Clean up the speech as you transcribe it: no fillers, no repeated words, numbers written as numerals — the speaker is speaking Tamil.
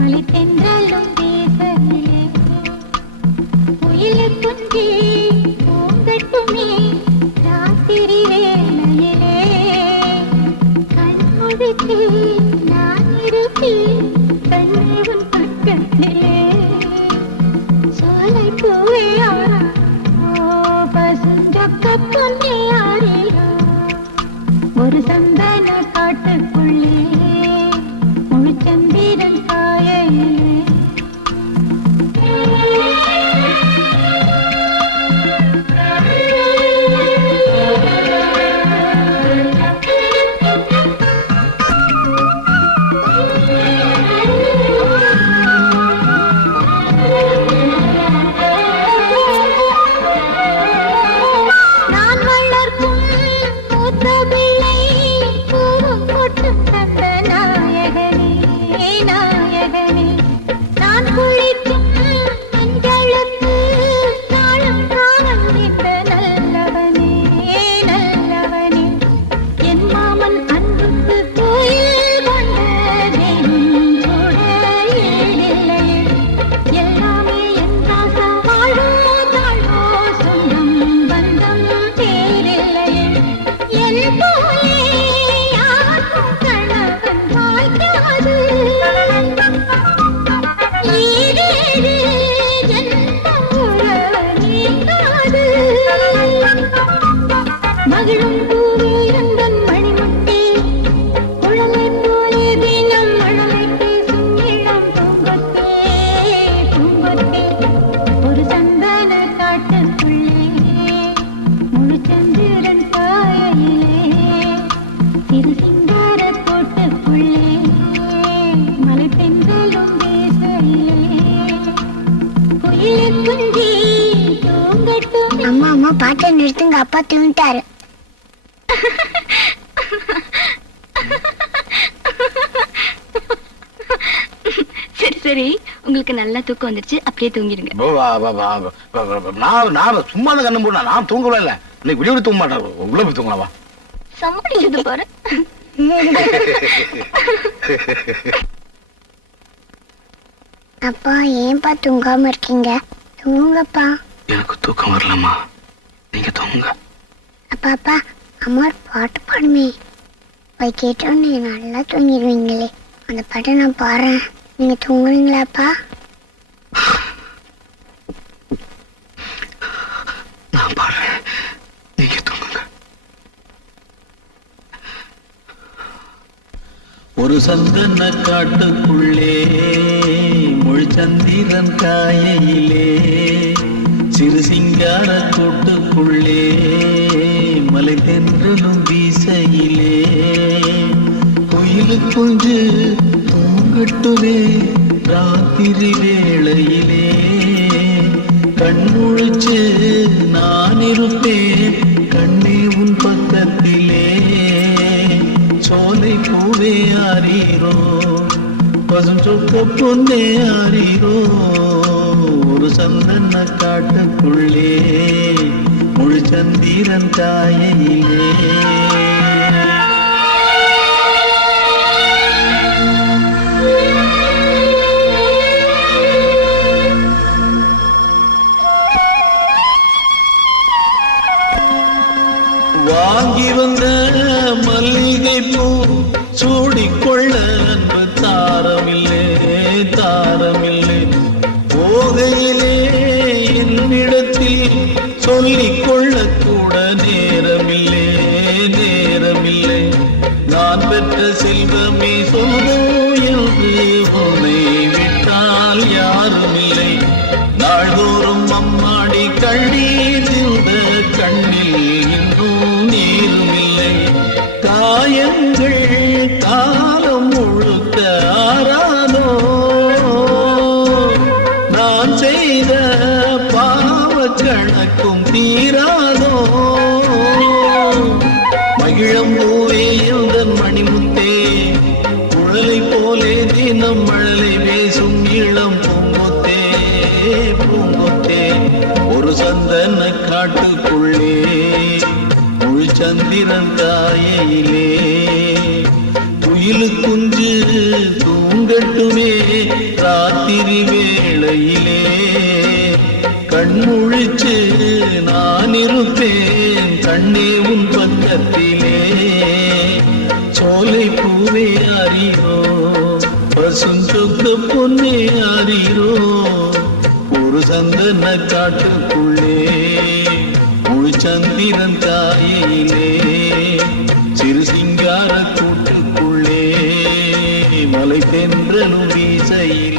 மலை தென்றலும் பேசலே உயில குஞ்சி பூங்கட்டுமே ராத்திரி வேளையிலே கண்முழித்து நான் இருப்பேன் கண்ணேவன் பக்கத்திலே சோலை பூவே ஆரா ஓ பசுஞ்சொக்க பொன்னே ஆரியா ஒரு சந்தன காட்டுக்குள்ளே முழுச்சந்திரன் காயிலே அம்மா அம்மா பாட்டை நிறுத்துங்க, அப்பா தூங்கிட்டாரு. சரி சரி, உங்களுக்கு நல்லா தூக்கம் வந்துருச்சு, அப்படியே தூங்கிடுங்க. நான் சும்மா தான் கண்ணு போட, நான் தூங்கவே இல்லை. இன்னைக்கு விடியோட தூங்க மாட்டேன், உள்ள போய் தூங்கலாமா? சமாளிச்சது பாரு. அப்பா ஏன்பா தூங்காம இருக்கீங்க? தூங்கப்பா. எனக்கு தூக்கம் வரலம்மா, நீங்க தூங்க. அப்பா அப்பா, அம்மா ஒரு பாட்டு பாடுமே, போய் கேட்டோன்னு நல்லா தூங்கிடுவீங்களே. அந்த பாட்டை நான் பாடுறேன், நீங்க தூங்குறீங்களாப்பா? நான் பாடுறேன், நீங்க தூங்குங்க. ஒரு சந்தன காட்டுக்குள்ளே முழுச்சந்திரன் காயிலே சிறு சிங்கார கூட்டுக்குள்ளே மலை தென்றலும் வீசையிலே குயிலு குஞ்சு தூங்கட்டுவே ராத்திரி வேளையிலே கண்முழிச்சு நான் இருப்பேன் கண்ணே உன் பக்கத்திலே சோலை பூவே ஆரீரோ பசும் சொக்க பொன்னே ஆரீரோ ஒரு சந்தன காட்டுக்குள்ளே முழுச்சந்திரன் காயிலே வாங்கி வந்த மல்லிகை பூ சூடிக்கொள்ள அன்பு தாரமில்லை தாரமில்லை போகையிலே என்னிடத்தில் சொல்லிக்கொள்ள கூட நேரமில்லை நேரமில்லை நான் பெற்ற செல்வமே சொந்தம் என்று உன்னை விட்டால் யாருமில்லை நாள்தோறும் அம்மாடி கண்ணீர் இந்த கண்ணில் இன்னும் நீருமில்லை காயங்கள் காலம் முழுக்க ஆறாதோ நான் செய்த பாவ கணக்கும் தீராதோ மகிழம் பூவே எந்தன் மணிமுத்தே குழலை போலே தினம் மழலை பேசும் இளம் பூங்கொத்தே பூங்கொத்தே ஒரு சந்தன காட்டுக்குள்ளே முழுச்சந்திரன் காயிலே குயிலு குஞ்சு தூங்கட்டுமே ராத்திரி வேளையிலே கண்முழிச்சு நான் இருப்பேன் கண்ணே உன் பக்கத்திலே சோலை பூவே அறியோ பசுஞ்சொக்க பொன்னே அறியோ ஒரு சந்தன காட்டுக்குள்ளே முழுச்சந்திரன் காயிலே சிறு சிங்கார கூட்டுக்குள்ளே மலை தென்றலும் வீசையிலே